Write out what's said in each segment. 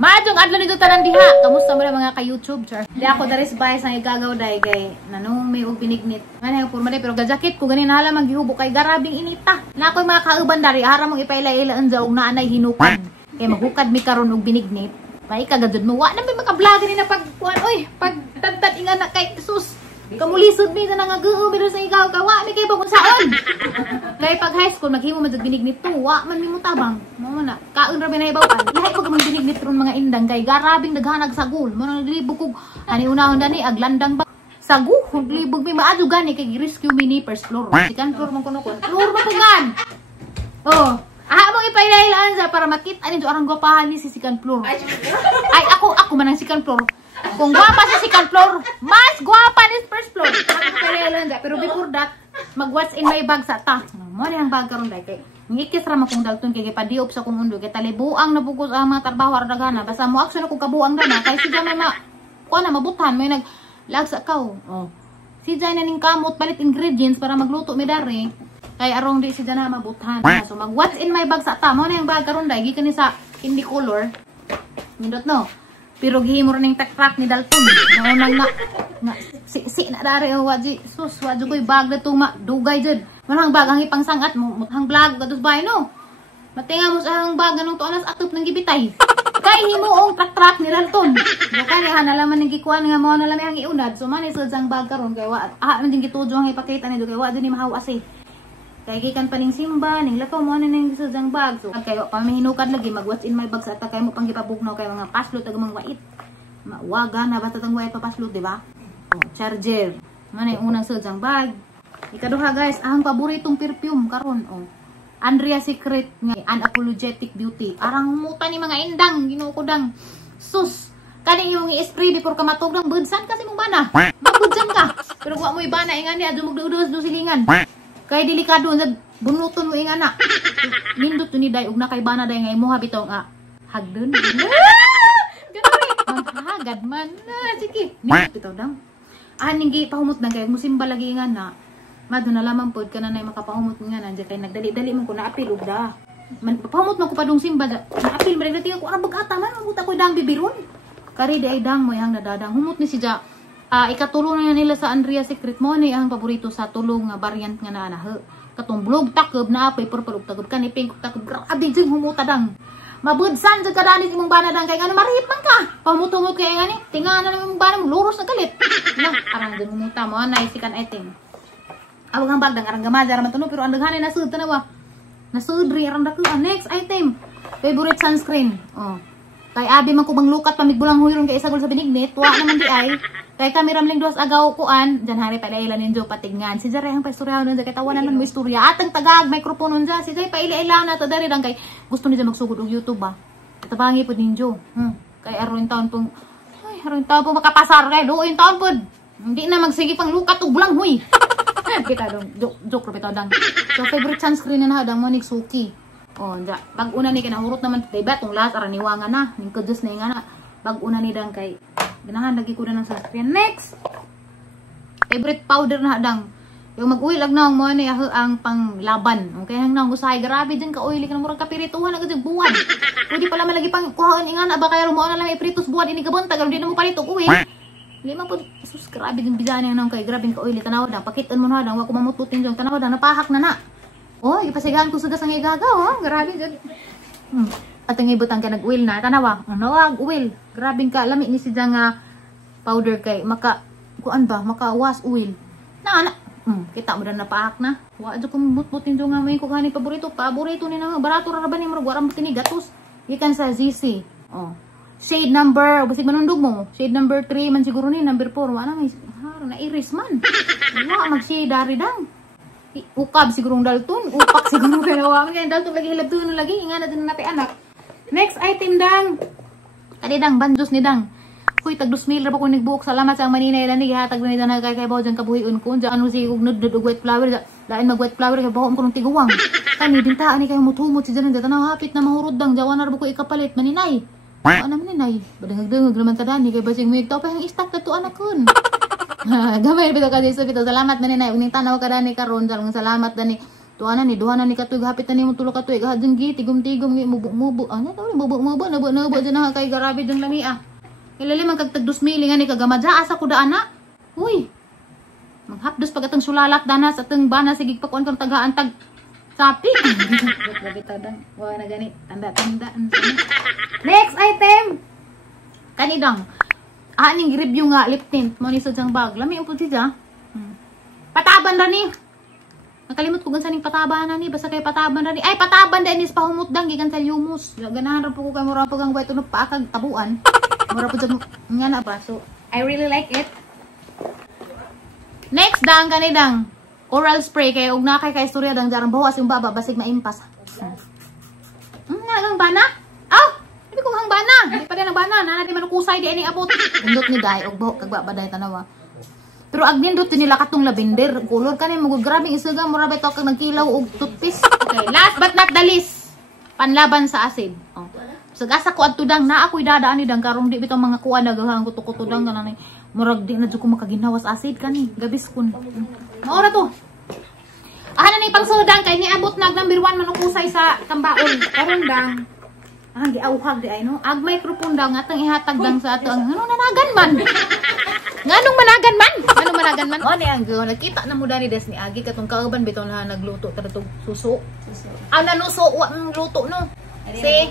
Maadtong adlaw nito tanan diha. Kamusta mo na mga ka-YouTube, char? Di ako daris bias ang igagaw day kay nanong may og binignit. Manay purma day pero gajakit ko ganin hala man gihubo kay garabing inita. Na ako'y mga kauban dari ara mong ipaila-ilaan sa og naanay hinukad. Kay maghukad mi karon og binignit. May kagajud mo wa na may maka-vlog ni na pagkuan oy, pag tantad inga na kay sus. Kamulisod mi na nga guu pero sa igaw ka wa mi kay bagong saon. Kay pag high school maghimo man og binignit to, wa man mi mutabang. Mo na kaon ra binay bawaan. Lahi pag man binignit ron mga indang kay garabing daghanag sagol. Mo nang libog kog ani unahon dani aglandang ba. Sagu, libog mi maadto gani kay rescue mini first floor. Second floor man kuno kon. Floor man kugan. Oh, mong ipailaylaan sa para makita ani arang gwapahan ni si second floor. Ay ako man ang second floor. Kung gwapa sa second floor, mas gwapa ni first floor. Ako ipailaylaan sa pero before that, mag-what's in my bag sa ta. Mo ang bag karon dai kay ngikis ra man kung dalton kay padiop sa kong undo kay talibuang na bugos ang mga trabaho ra dagana. Basta mo action ako kabuang dana kay si may mabutan may naglag sa kaw. Oh. Si Jay na ning kamot palit ingredients para magluto mi dari. Kay arong di si Jana mabuthan. So mag what's in my bag sa ta. Mo na yung bag karon dai gikan ni sa hindi color. Nindot no. Pero gihimo rin yung takrak ni Dalton. Naunang si na dari o waji. Sus, waji ko'y bag na itong dugay dyan. Manang bag ang ipang sangat mo. Mutang vlog, gatos ba no? Matinga mo sa hang bag, anong tuanas atop ng gibitay. Kay himuong takrak ni Dalton. Baka niya nalaman ng gikuan nga mo nalaman ang iunad. So man isod sang bag karon kay wa. Man din gitujo ang ipakita ni kay wa din ni mahawas eh. Kay gikan pa ning simba, ning lakaw mo na ning isod sang bag. So kay wa pa mahinukad lagi mag what's in my bag sa ta kay mo pang gipabugnaw kay mga paslot ag mga wait. Mawaga na basta tang wait pa paslot, di ba? Oh, charger. Manay unang isod sang bag. Ikaduha guys, ang paboritong perfume karon oh. Andrea Secret nga Unapologetic Beauty. Arang muta ni mga indang ginukudang. Sus. Kani yung i-spray before ka matugdang budsan kasi mong bana. Mabudsan ka. Pero wa mo ibana ingani adto magdudos do silingan. Kay delikado na bunuton mo ingana. Nindot ni day ug na kay bana day nga imuha bitaw nga hagdon. Ganoy. Hagad man. Sige. Nindot bitaw dang. Aning gi pahumot na kay musimba lagi ingana. Mado na lamang pod kana nay makapahumot nga nandiya kay nagdali-dali man ko na apil ug da. Man pahumot man ko padung simba da. Na apil man dati ko arang bagata man mabuta ko dang bibiron. Kari di ay dang mo yang nadadang humot ni si Ja. Ikatulong na nila sa Andrea Secret mo ni ang paborito sa tulong nga variant nga na katong blog takob na apay purple ug takob kani pink takob grabe jing humuta dang. Mabudsan jud kadani imong bana dang kay ngano marihip man ka. Pahumot-humot kay ngani tingana na imong bana mo luros na galit. Na arang jud humuta mo na isikan item. Awag ang bagdang arang gamaja raman tuno pero ang daghanay nasud tanawa. Nasud ri arang dako. Next item. Favorite sunscreen. Oh. Kay abi man ko bang lukat pamigbulang huyron kay isagol sa binignit, wa naman di ay. Kay kami ramling duwas agaw kuan, jan hari pa ilan ninyo patignan. Si Jare ang paistoryahan nun kay tawanan man mo istorya. Atang tagag microphone nun si Jay pa ila-ila na to dari dang kay gusto ni magsugod og YouTube ba. Tabangi pud ninyo. Kay aron taon pong makapasar kay duin taon pud. Hindi na magsige pang lukat og bulang huy. Kita dong joke ra bitaw dang. So favorite sunscreen na hadang mo ni Suki. Oh, ja. Pag una ni kinahurot naman diba tong last ara niwanga na, ning kudus na nga na. Pag una ni dang kay ganahan lagi ko na ng sunscreen. Next. Favorite powder na hadang. Yung mag-oil ag naong mo ni ang panglaban. Okay hang naong usahay grabe din ka oily ka na murag kapirituhan agad yung buwan. Pwede pala malagi pang kuhaan ingana ba kay rumo na lang ipritos buwan ini kabunta pero di na mo palit og oil. Lima po, sus, grabe din bizana yung nang kay grabing ka oily tanaw dang pakitan mo na dang wa ko mamututin jong tanaw dang napahak na na. Oh, ipasigahan ko sugas ang igagaw, oh. Grabe jud. At ang ibutang ka nag-oil na tanawa. Nawag oil. Grabing ka lami ni si nga powder kay maka kuan ba, maka wash oil. Na. Kita mo na napahak na. Wa jud ko mutbutin jong nga may ko gani paborito ni na barato ra ba ni murag waram tini gatos. Gikan sa ZC. Oh. Shade number, basig manundog mo. Shade number 3 man siguro ni, number 4. Wala na iris man. Wala mag-shade dari dang. Ukab sigurong Dalton. Upak siguro kaya nawaman. Kaya Dalton lagi hilab doon lagi. Inga na din natin anak. Next item dang. Kadi dang, banjos ni dang. Kuy, tag 2,000 ra ba ko nagbuok. Salamat sa ang maninay lang. Hatag na nito na kay bawa dyan kabuhiun ko. Diyan ano si nudud og white flower. Lain mag white flower kay bahom ko ng tiguwang. Kani dintaan ni kayo mutumot si dyan. Tanaw hapit na mahurod dang. Jawan na ra ba ko ikapalit. Maninay. Ano naman ninay? Badangag-dangag naman ka dani. Kaya basing may ito pa yung istak na to anak kun. Gamay bitaw ka dito. Salamat maninay. Uning tanaw ka dani karon. Salamat dani. Tuanan ni katuig hapit na nimo tulo katuig hadeng gi tigom-tigom gi mubo. Ano to mubo nabo dyan na kay garabi dong lami ah. Ilali man kag tag 2,000 nga ni kagamadya asa ko da ana. Uy. Maghapdos pagatong sulalat dana sa teng bana sige pakuan kang tagaan tag sapi. Grabe tadang. Wa na gani tanda. Next item. Kanidang. Aning review nga lip tint mo ni sa jang bag. Lami upod siya. Pataban ra ni. Nakalimot ko gansa ning pataban na ni basta kay pataban ra ni. Ay pataban da inis pahumot dang gikan sa yumus. Ganahan ra po ko kay mura pag ang wait pa akag tabuan. Mura po jud nga na ba. So I really like it. Next dang kanidang oral spray kay og nakay kay istorya dang jarang bawas yung baba basig maimpas. Nagang bana? Aw, hindi ko hang bana. Hindi pa din ang bana. Nana di manukusay di ini abot. Indot ni dai og buhok kag babaday tanawa. Pero ag nindot nila katong lavender color kani mo grabing isaga mura ba to kag nagkilaw og toothpaste. Okay, last but not the least, panlaban sa acid. Oh. Sagasa ko adto dang naa koy dadaan ni dang karon di bitaw mga kuan nagahang kuto-kuto dang kanang murag di na jud ko makaginawas acid kani gabis kun. Mao ra to. Ana ni pangsudang kay niabot na number 1 manukusay sa kambaon. Karon dang giauhag di ay no. Ag microphone daw nga atong ihatag dang sa ato ang ano nanagan man. Nganong managan man? Anong managan man? O ni ang go nakita na mo dani des ni Agi katong kauban bitaw na nagluto kadtong suso. Ah nanuso wa luto no. Si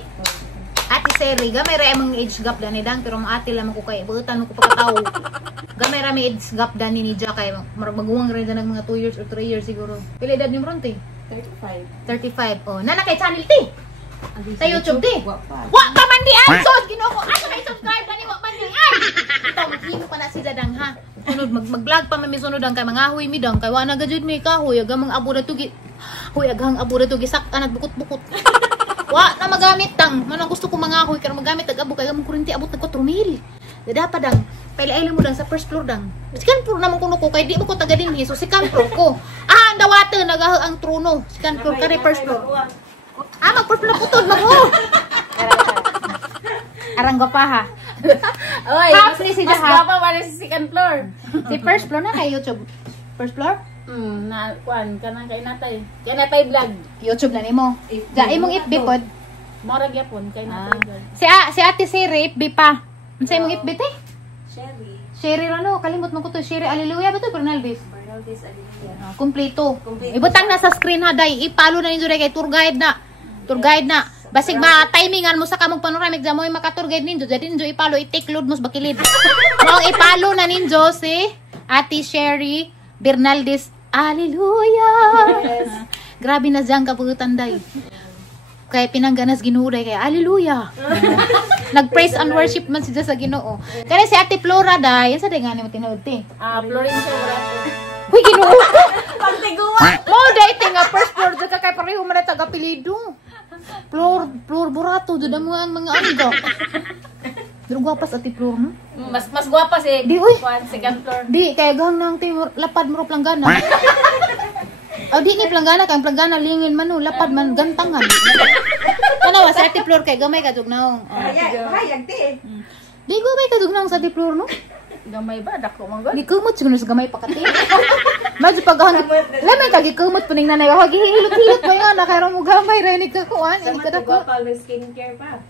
Ate Seri, gamay ra among age gap dani dang pero maati lamang ko kay buutan ko pagkatao. Gamay ra mi age gap dani ni Ja kay maguwang ra nag mga 2 years or 3 years siguro. Pila edad ni Ronte? 35. Oh, nana kay channel ti. Sa YouTube ti. Wa pa man di an so Ginoo ko. Asa kay subscribe kani wa man di an. Ito maghimo pa na si Dadang ha. Sunod mag-vlog pa man mi sunod ang kay mga huy mi dang kay wa na gajud mi kahoy agang abo na tugi. Huy agang abo na tugi saktan at bukot-bukot. Wa na magamit dang. Manang gusto ko mga huy karon magamit ag abo kay among kuryente abot nag 4,000. Dada pa dang. Pailaili mo dang sa first floor dang. Second floor naman kuno ko kay di mo ko taga dinhi so second floor ko. Ah, ang dawate nagaha ang trono. Second floor kani first floor. Ah, mag-first floor putod mo. Arang pa ha. Oy, Half ni si mas Jaha. guwapa pa rin sa second floor. Si first floor na kay YouTube. First floor? Na kuan kanang kay natay. Kay natay vlog. YouTube na nimo. Ja imong FB pod. Mora gyapon kay natay vlog. Si Ate Siri FB pa. Unsa imong FB te? Sherry. Sherry ano, kalimot mo ko to. Sherry Alleluia ba to Bernaldez? Bernaldez Aguilera. Kompleto. Ibutang na sa screen ha day. Ipalo na ninyo day kay tour guide na. Tour guide na. Basig ma-timingan mo sa kamong panoramik dyan mo yung maka-tour guide ninyo. Jadi ninyo ipalo, i-take load mo sa bakilid. Mau ipalo na ninyo si Ate Sherry Bernaldez. Alleluia! Yes. Grabe na dyan kapugutan day. Kaya pinangganas ginuhuday kaya Alleluia! Nag-praise and worship man siya sa Ginoo. Kaya si Ate Flora day. Yan sa day nga ni mo tinuod ti. Florencia Morato. Uy, Ginoo! Pagtiguan! Mo day tinga first floor dyan ka kay pareho man na taga-pilido. Floor burato jud mo ang mga anda. Pero gwapas ati floor no? Mas guwapa si Di, uy. kuan second floor. Di kay gang nang lapad mo planggana. Aw di ni planggana kay planggana lingin man no, lapad man gantangan. Kana sa ati floor kay gamay ka jug naong. Hayag ti. Di gamay ka jug naong sa ati floor no? Gamay ba dako man gud? Di kumot siguro sa gamay pa kati. Medyo paghang. Lamay kagi kumot puning nanay ako gihilot-hilot pa yan kay ro mo gamay ra ni ka kuan ani ka dako. Guwapa ng skincare pa.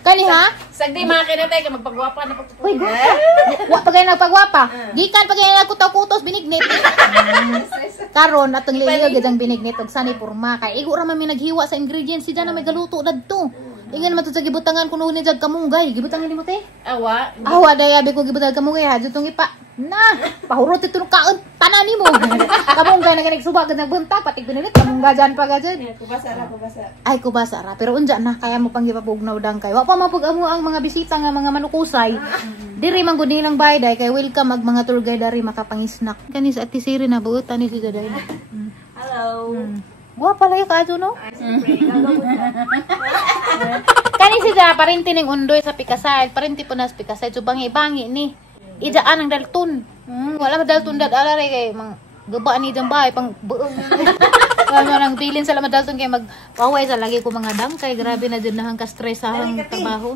Kani ha? Sagdi mga kinatay kay magpagwapa na pagtutuloy. Uy, wa pa kay nagpagwapa. Gikan pa kay nagkutaw-kutos binignit. Karon atong liyo gid ang binignit og sani porma kay igo ra man mi naghiwa sa ingredients siya na may galuto dadto. Ingan man to sa gibutangan kuno ni jag kamunggay. Gibutangan nimo te? Awa. Awa day abi ko gibutang kamunggay ha jutong ipa. Na, pahurot ito kaon tanan nimo. Kamunggay na ganig suba gid nagbunta pati binilit kamunggay jan pa gajud. Kubasa ra, kubasa. Ay kubasa ra pero unja na kaya mo pang gipapugnaw dang kay. Wa pa mapug amo ang mga bisita nga mga manukusay. Diri man gud nilang bayday kay welcome mag mga tour guide dari makapangisnak. Kani sa Ate Siri na buutan ni si Daday. Hello. Wa pala ka ajo no? Kani si Ja parinti ning undoy sa Pikasay, parinti po na sa Pikasay so bangi ni. Idaan ang dalton. Wala ma dalton dad ala ray kay mang gaba ni jang bahay pang buong. Wala nang bilin sa lama dalton kay magpaway sa lagi ko mga dang kay grabe na jud nahang ka-stress sa trabaho.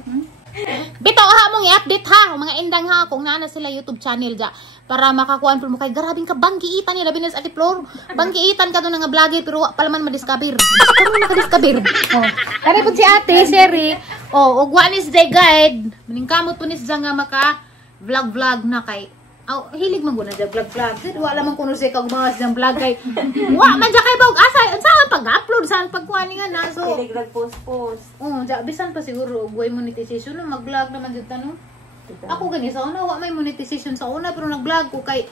Bitaw ha mo mong i-update ha, mga indang ha, kung naana sila YouTube channel ja, para makakuan po mo kay garabing ka banggiitan nila binas Ate Flor. Banggiitan ka doon nga vlogger pero wa pa man madiscover. Gusto mo makadiscover. Oh. Kani po si Ate Sherry, og wa ni si guide, maningkamot po ni siya nga maka vlog na kay hilig man guna siya vlog. Wala man kuno siya kag mga siyang vlog kay wa man siya kay bawg asa saan pag-upload saan pagkuan nga na so hilig post. bisan pa siguro way monetization no mag-vlog naman jud tanong. Ako gani sa una wa may monetization sa una pero nag-vlog ko kay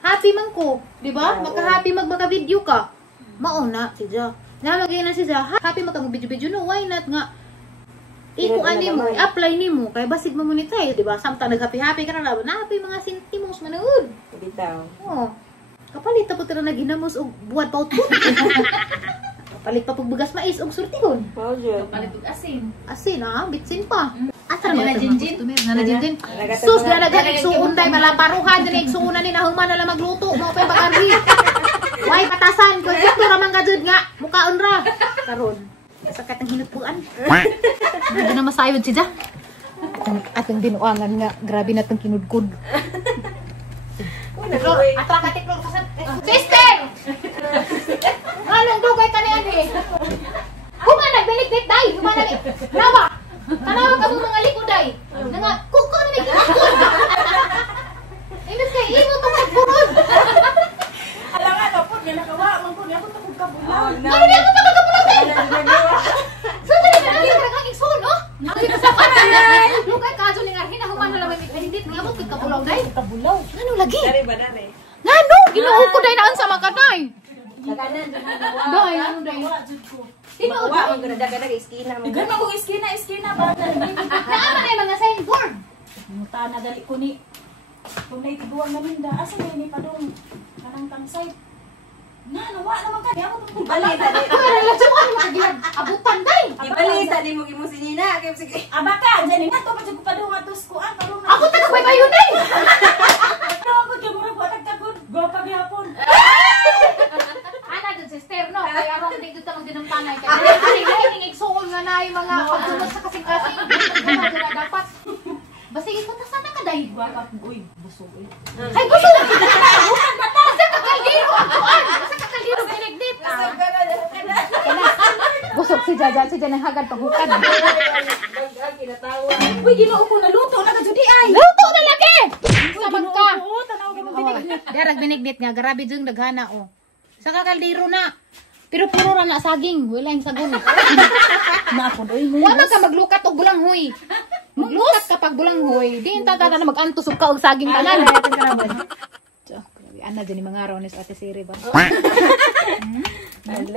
happy man ko, di ba? Magka-happy magmaka-video ka. Mauna siya. Nalagay na siya happy magka-video no why not nga ikuan nimo, i-apply nimo kay basig mo monetize, di ba? Samtang nag-happy ka na happy mga sentimos manood. Bitaw. Oh. Kapalit pa tira na ginamos og buwad pautput. Kapalit pa pagbugas mais og surtigon. Mao jud. Palit og asin. Asin bitsin pa. Asa Nana Jinjin. Nana Jinjin. Sus dala igsuon day malaparuhan din igsuon ni nahuman na lang magluto mo pa bagarhi. Way patasan ko dito ra man gajud nga mukaon ra. Karon sakat ang hinutuan. Hindi na masayod siya. Atong dinuangan nga grabe na tong kinudkod. Atrakati Flor kasan. Sister! Anong dugay ka niyan eh? Kuma nagbilikbit day, kuma na nawa. Tanawa ka mo mga likod day. Nga kuko na may kinakod. Imbes kay imo to magburod. Alangan na po, ginagawa man po, ako takog kabulaw. Ano niya ko kabulaw day? So dali na lang kang igsoon, no? Ang sinasapat. Dugay kaso ni nga hinahuman na lang may pinindit nga mo kabulaw day. Kabulaw. Ano lagi? Dari ba dari? Ngano? Ginuo ko day naan sa makaday. Daganan jud ginawa. Day, ano day? Sino Wa man gud dagan iskina mo. Gana ko iskina ba na ni. Naama na mga signboard. Muta na dali ko ni. Kung nay tiguang naminda, asa ni padong kanang tangsay. Nawa naman ka. Ako tong Balita di. Abutan day. Ibalita di mo gimo sinina kay sige. Abaka, dyan nga to, padyo ko padong atos ko. Padong Ako taga bayo day. ako dyan mo rin po, nagkagod. Gwapa gihapon. Ana dun sister no, kay aron di gud ta magdinamtanay kay. Ay igsuon nga na yung mga pagsunod sa kasing-kasing. Ano dapat. Basta ito ta sana ka day. Gwapa, uy, busog eh. Ay gusto. Bukan mata sa kakaldiro ang kuan. Sa kakaldiro binigdit. Busog si Jaja nang hagad paghukad. Uy, ginoo ko na luto na kajudi ay. Luto na lagi. Sabag ka. Oo, tanaw ka mong binigyan. Darag binigdit nga grabe jung daghana oh. Sa kakaldiro na. Pero puro ra na saging, wala yung sagon. Nakon, uy, mo. Wala ka maglukat og bulanghoy. Maglukat ka pag bulanghoy, di ta na magantos og ka og saging tanan. Ana dyan yung mga araw ni Ate Siri ba?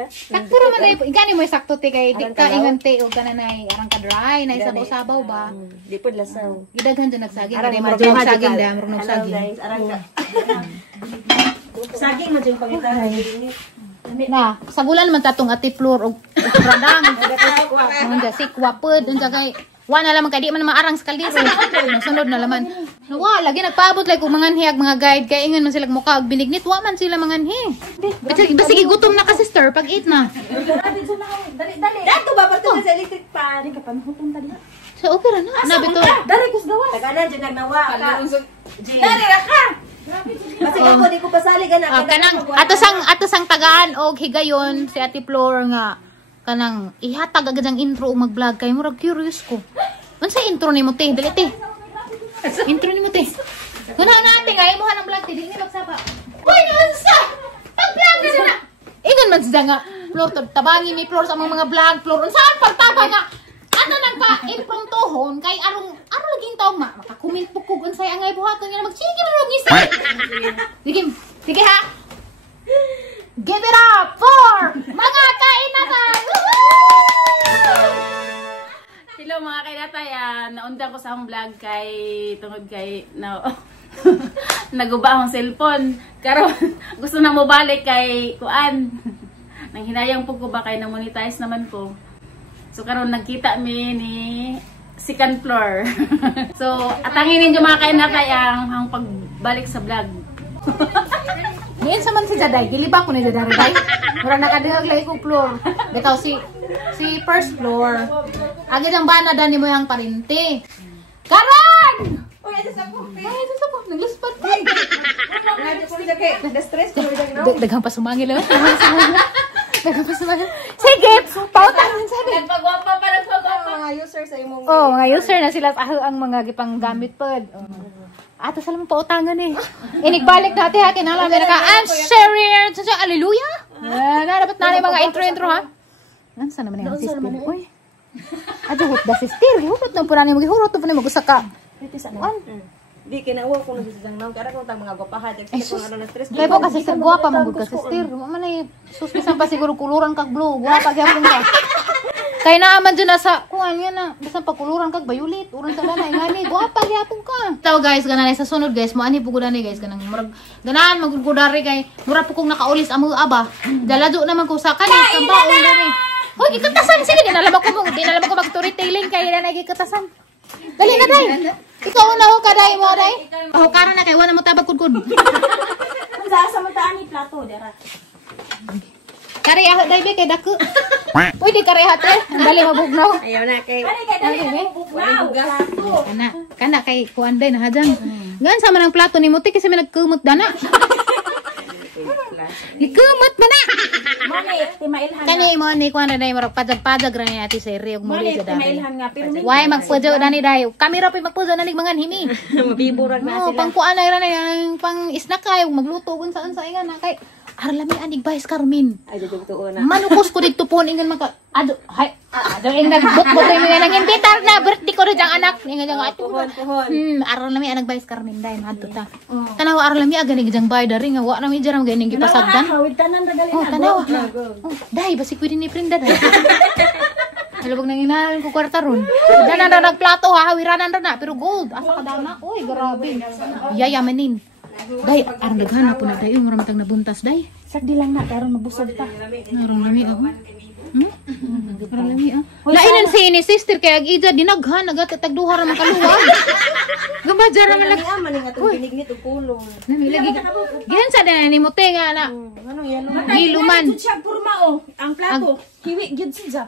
Sakto man na igani mo sakto ti kay di ka ingon te og kananay arang ka dry na isabaw-sabaw ba? Di pud lasaw. Gidaghan dyan nagsaging, Arang kaya madyo marunong madyo saging ka. da, marunong saging. Guys, arang ka. Saging mo jud pangitahan. Na, sagulan man tatong Ate Flor og radang. Mga sikwa pod unsa kay wala naman kay di man maarang sa kaldero. Sunod na laman. Wa lagi nagpaabot like kung manganhi ag mga guide kay ingon man sila mukha og binignit wa man sila manganhi. Basta gutom na ka sister pag eat na. Dali. Dato ba pa to sa electric fan? Dali ka panhuton dali. Sa opera na. Nabi to. Dari kus gawas. Taganan jud nagnawa ka. Dari ra ka. Basta ako di ko pasali gana. Kanang atosang tagaan og higayon si Ate Flor nga kanang ihatag agad ang intro og mag-vlog kay murag curious ko. Unsa intro nimo te? Dali te. Intro nimo te. Kuna na ate nga imuha ng vlog te di ni magsaba. Uy unsa? Pag-vlog na. Ingon man siya nga Flor tabangi mi Flor sa mga vlog Flor. Unsa pagtaba nga ano nang ka impromptuhon kay arong laging taong maka-comment po kung unsay angay buhaton nga mag-sige mo og ngisi. Sige ha. Give it up for mga kainatan! Hello mga kainatay, naunda ko sa akong vlog kay tungod kay naguba akong cellphone. Karon gusto na mo balik kay kuan. Nang hinayang po ko ba kay na monetize naman ko. So karon nagkita mi ni second floor. So atangin ninyo mga kainatay ang pagbalik sa vlog. Diyan sa man si Jaday, giliba ko ni Jaday Day. Mura nakadihag lay kong floor. Bitaw si first floor. Agad ang bana dani mo yang parinti. Kara! Ay, ito po. Nagluspad pa. Na-stress ko rin na. Daghang pa sumangil lang. Daghang pa sumangil. Sige, pautan din sabi. Nagpagwapa pa, nagpagwapa. Mga user sa imong... Oh, mga user na sila sa ang mga gipang gamit pod. Ato sa lamang pautangan eh. Inigbalik natin ha, kinala may naka-answer. Hallelujah! Dapat na mga intro ha. Nansa naman yung sister? Uy. Adyo, hut da sister. Hukot na po na niyo maghihurot. Ito po na mag-usa ka. Di, kinawa ko na siya nang kaya kung mga gupahan. Ay, sus. Kaya po kasi sister, guwapa man ka sister. Man ay suspisan pa siguro kuluran kag blue. Guwapa gyapon ka. Kaya naaman dyan na sa, kuhan yan na, basta pagkuluran kag bayulit. Uran sa dana, ingani, guwapa gyapon ka. Tao guys, gananay sa sunod guys, mo ani po gudani guys, ganang murag, ganaan, magugudari kay, murag po kong nakaulis amo aba. Dalado naman ko sa kanit, kambaon gani. Hoy, gikatasan, sige, dinalaman ko mag-storytelling kaya na nagikatasan. Dali na, day. Ikaw na ho ka, day mo, day. Mahukara na kay wala mo tabag kudkud. Kung sa mataan ni plato, dara. Kari ahat, day, be, kay daku. Uy, di kari ahat, eh. Ang dali mabugnaw. Ayaw na kay... Kana kay kuan day na hajan. Gan sama ng plato ni Muti kasi may nagkumot dana. Ikumot man na. Mani, timailhan nga. Kani mo ni kuan day marag pajag-pajag ra ni ati Seri ug muli Mani, sa dami. timailhan nga. Pero may Why magpujo dani day? Kamera pa magpujo nanig mangan himi. Mabiburag na No, sila. pang kuan ay ra na yang pang snack kay magluto kun saan sa ingan na kay arlami anig bayis Carmen. Ay, dito na. Manukos ko dito po ingan maka ado hay ado ing nagbot-bot mi nga nang imbitar na birthday ko rin ang anak ingan nga ato. Puhon. Arlami anag bayis Carmen day adto ta. Tanaw arlami aga ni jang bayad dari nga wa na mi jaram ganing gipasagdan. hawid tanan ragali Oh, na. tanaw. Oh, day basi pwede ni prinda day. Halubog nang inalan ko kwarta ron. Danan ra nagplato ha hawiranan ra na pero gold asa ka dana. Oy grabe. Yayamanin. Day arang daghan po na day yung ramatang nabuntas day. Sagdi lang na, karon mabusog ta. Narong lami ako. Narong lami ah. Lainan si ini sister kay ag ija dinaghan nagatagduha ra man kaluwa. Gambadjar ra man lag. Ang maning atong binig nito pulong. Nami lagi. Gihan sa dana ni mote nga na. Ano yan? Giluman. Gid siya purma o. Ang plato, hiwi gid siya.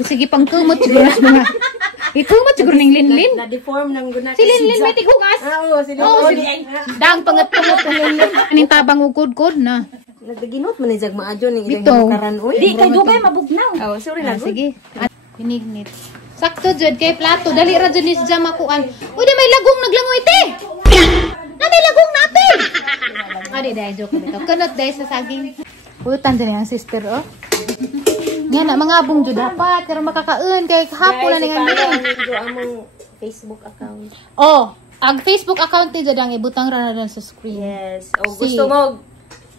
Sige pang kumot siguro na. Ikumot siguro ning linlin. Na-deform ng guna. Si linlin may tigugas. Oo, sila. Oo, dang pangat-pangat ng linlin. Aning tabang ugod-god na. Nagdaginot man ni jag maajo ning Dito. ilang karan oy. Di kay dugay mabugnaw. Oh, sorry Ah, na. sige. Pinignit. Sakto jud kay plato dali ra jud ni sa makuan. Uy, di may lagong naglangoy te. Na may lagong natin. Adi dai joke dito. Kanot dai sa saging. Utan din ang sister oh. Nga na mga abong jud dapat pero makakaon kay kahapon na ning Ito among Facebook account. Oh, ang Facebook account ni jud ang ibutang ra na sa screen. Yes. O Si- gusto mo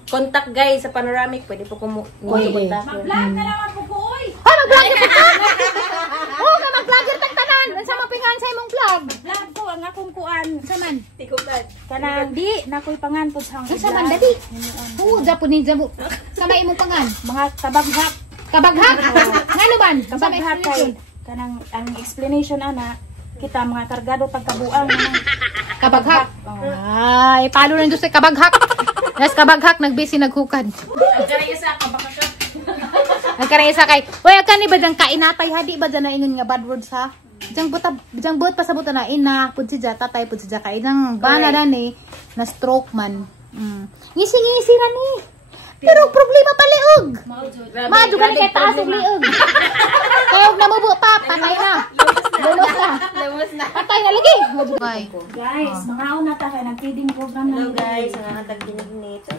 contact guys sa Panoramic, pwede po kumo Pwede. contact. Vlog na lang ako ko oy. Ha, mag-vlogger pa ka? Oo, ka mag-vlogger tagtanan. Unsa mapingan sa imong vlog? Vlog ko ang akong kuan. Saman. Tikutan. Kanang di nakoy pangan pud sa Unsa man dali? Oo, Japon ni Jabu. Sama imong pangan. mga kabaghak. Kabaghak. Ngano man? Sa Kabaghak kay kanang ang explanation ana kita mga kargado pagkabuang Kabaghak. Ay, palo na Diyos sa kabaghak. Nas kabaghak nagbisi naghukad. Kaya sa kabaka. Nagkaray isa kay, "Oy, kan ni ba dang kainatay hadi ba dyan na ingon nga bad words ha?" Jang buot pasabot na ina pud si tatay pud si kay nang bana dani na stroke man. Ngisi-ngisi ra ni. Pero problema pa liog. Madu ka kay taas og liog. Kayog na mabuo pa, patay na. Lumos na. Patay na lagi. Bye. Guys, mga una ta kay nag-feeding program Hello na guys, ang natag ginig nito.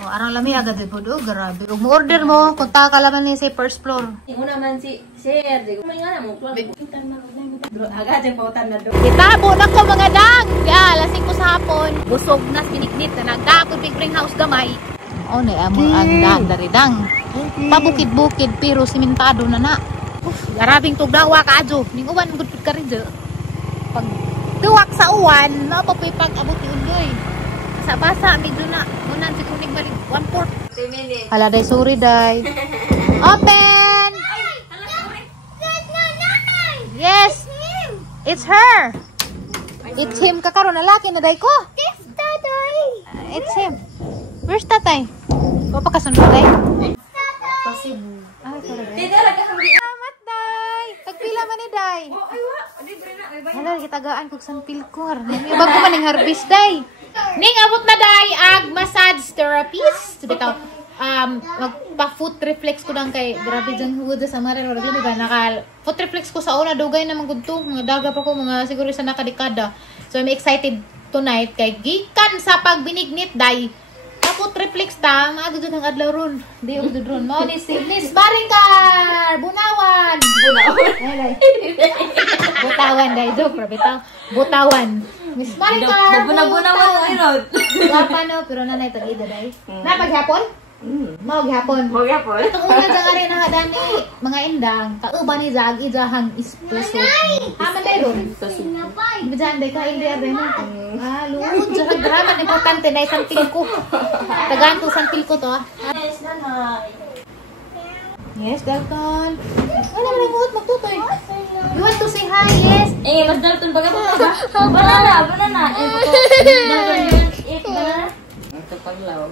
Oh, arang lami agad po do, grabe. Ug mo order mo, kunta ka laman ni sa first floor. Una man si Sir, di ko man nga mo. Agad yung pautan na do. Itabo na ko mga dang. Ya, lasing ko sa hapon. Busog na pinignit na nagdakod big spring house gamay. Oh, na amo ang dang daridang. Pabukid-bukid pero simentado na na. Garabing tugdawa ka adyo. Ning uwan gud ka rin dyo. Pag tuwak sa uwan, napapoy pag abot undoy. Sa basa medyo na unan si kuning balik 1/4. 2 minutes. Hala day sorry day. Open. Yes. It's her. It's him kakaron lalaki na day ko. It's tatay. It's him. Where's tatay? O pa kasunod day? Possible. Ay, sorry. Salamat day. Tagpila man ni day. Hala, kitagaan kog sang pilkor. Ibang ko man ning harvest day. Ning abot na day ag massage therapist. Bitaw magpa-foot reflex ko lang kay grabe dyan hugod sa maran or gani ba nakal foot reflex ko sa una dugay na magudto mga daga pa ko mga siguro sa nakadekada. So I'm excited tonight kay gikan sa pagbinignit day. Foot reflex ta maaga jud ang adlaw ron. Di og jud ron. Mao ni si Miss Maricar Bunawan. Butawan day joke ra bitaw. Butawan. Miss Maricar. Bunawan irod. Wapa no pero nanay tag-ida day. Na paghapon? Mao gihapon. Itong una dyan nga rin nakadani, mga indang, kauban ni Zag, ijahang espresso. Haman tayo ron. Di ba dyan, day ka, hindi rin mo. Lord, dyan, drama, importante na isang pilko. Tagaan ko isang pilko to, Yes, nanay. Yes, Dalton. Ano naman ang buot, magtutoy. You want to say hi, yes? Mas Dalton, baga ba? Banana. Banana. Ito paglaw.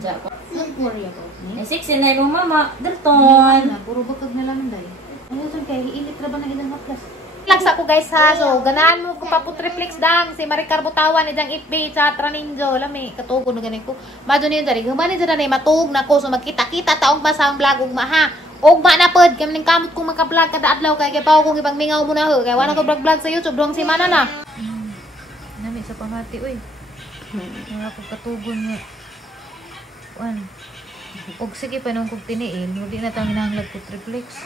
Diyan ko. Don't worry about me. 6 na yung mama. Dalton. Puro bakag na lang day. Ano ito kay ilit ra ba na ilang haplas? Relax ako guys ha. So ganahan mo ko paputreflex dang si Maricar Butawan idang FB sa Traninjo lami katugo na ganin ko. Mado niyo dari gumani dira na matug na ko so magkita-kita taong masang vlog ugma ha. Ugma na pod kay ning kamot kong maka-vlog kada adlaw kay paw kong ibang mingaw mo na ho kay wala ko vlog sa YouTube dong semana na. Nami sa pamati oy. Mga pagkatugon nga. Og sige pa nung kog tiniil, hindi na tang hinahanglag ko triplex.